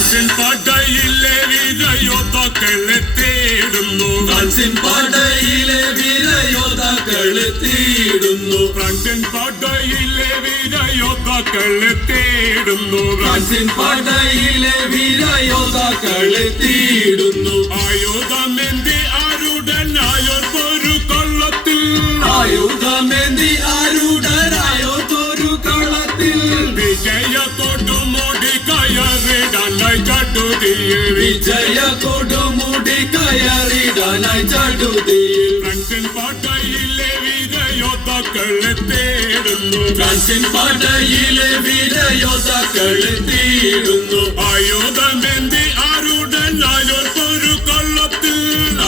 Francine പടയിലെ വീരയോദ്ധാക്കളെ തേടുന്നു. Francine പടയിലെ വീരയോദ്ധാക്കളെ തേടുന്നു. Francine പടയിലെ വീരയോദ്ധാക്കളെ തേടുന്നു. ഫ്രാൻസിൻ പടയിലെ വീരയോദ്ധാക്കളെ തേടുന്നു. ആയുധമേന്തി ആരുടനായോർക്കൊരു കൊള്ളത്തിൽ. ആയുധമേന്തി ആരുടനായോർക്കൊരു കളത്തിൽ. വിജയ കൊടുമുടി കയറിടാനായി ചടുതിയിൽ. വിജയ കൊടുമുടി കയറിടാനായി ചടുതിയിൽ. ഫ്രാൻസിൻ പടയിലെ വീരയോദ്ധാക്കളെ തേടുന്നു. ഫ്രാൻസിൻ പടയിലെ വീരയോദ്ധാക്കളെ തേടുന്നു. ആയുധമേന്തി ആരുടനായോർക്കൊരു കൊള്ളത്തിൽ.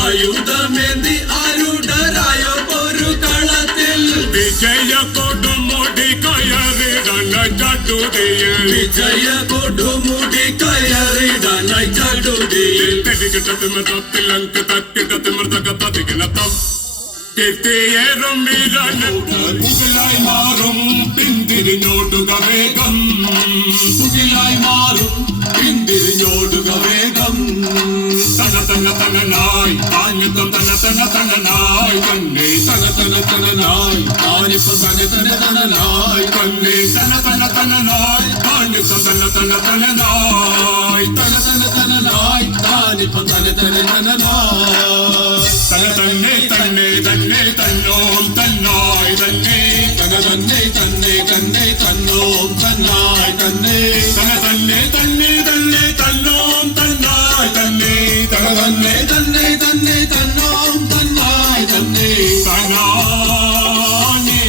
ആയുധമേന്തി ആരുടനായോർക്കൊരു കളത്തിൽ. വിജയ കൊടുമുടി കയറിടാനായി ചടുതിയിൽ. വിജയ കൊടുമുടി കയറിടാനായി ചടുതിയിൽ. തെറ്റിക്കിട്ടത്തിമർത്തിലങ്ക് തട്ടിടത്തിമർത്തകത്തതികിനത്തം. കീർത്തിയേറും വീരനായി മാറും പിന്തിരിഞ്ഞോടുക വേഗം. പുകിലായി മാറും പിന്തിരിഞ്ഞോടുക വേഗം. തന തന തനനായി താഞ്ഞിത്തം തന തന തനനായി കണ്ണേ. തന തന തനനായി താനിപ്പം തന തന തനനായി കണ്ണേ തന തന തനനായി താഞ്ഞിത്തം തന തന തനനായി. തന തന തനനായി താനിപ്പം തന തന തനനായി. തന തന്നെ തന്നെ തന്നെ തന്നോം തന്നായി തന്നെ. തന തന്നെ തന്നെ തന്നെ തന്നോം തന്നായി തന്നെ. തന തന്നെ തന്നെ തന്നെ തന്നോം തന്നായി തന്നെ. തന തന്നെ തന്നെ തന്നെ തന്നോം തന്നായി തന്നെ. തനാനേ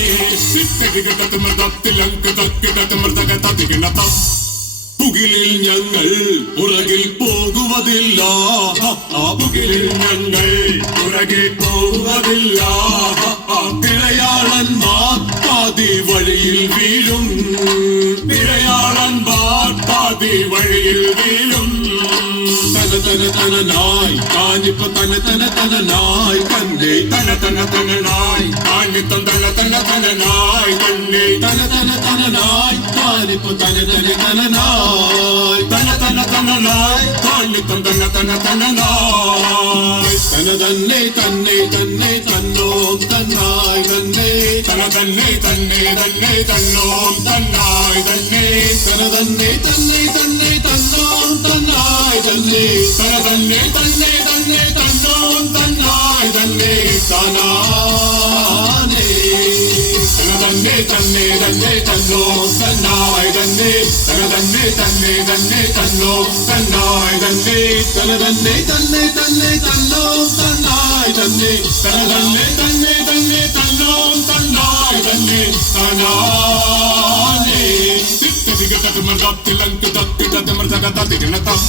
തെറ്റിക്കിട്ടത്തിമർത്തിലങ്ക് തട്ടിടത്തിമർത്തകത്തതികിനത്തം. പുകിലിൽ ഞങ്ങൾ പുറകിൽ പോകുവതില്ല. പുകിലിൽ ഞങ്ങൾ പുറകിൽ പോകുവതില്ല. പിഴയാളന്മാർ പാതി വഴിയിൽ വീഴും. പിഴയാളന്മാർ പാതി വഴിയിൽ വീഴും. തന തന തനനായി കാഞ്ഞിപ്പം തന തന തനനായി കണ്ണേ. തന തന തനനായി താഞ്ഞിത്തം തന തന തനനായി കണ്ണേ. തന തന തനനായി കാഞ്ഞിപ്പം തന തന തനനായി. തന തന തനനായി താഞ്ഞിത്തം തന തന തനനായി. തന തന്നെ തന്നെ തന്നെ തന്നോം തന്നായി തന്നെ. തന തന്നെ തന്നെ തന്നെ തന്നോം തന്നായി തന്നെ. തന തന്നെ തന്നെ തന്നെ തന്നോം തന്നായി തന്നെ. തന തന്നെ തന്നെ തന്നെ തന്നോം തന്നായി തന്നെ. തനാനേ തന തന്നെ തന്നെ തന്നെ തന്നോം തന്നായി തന്നെ. തന തന്നെ തന്നെ തന്നെ തന്നോം തന്നായി തന്നെ. തന തന്നെ തന്നെ തന്നെ തന്നോം തന്നായി തന്നെ. തന തന്നെ തന്നെ തന്നെ തന്നോം തന്നായി തന്നെ. തനാനേ തിക്കതികതമർത്തിലങ്ക് തട്ടിടതിമർത്തകത്തതികിനത്തം.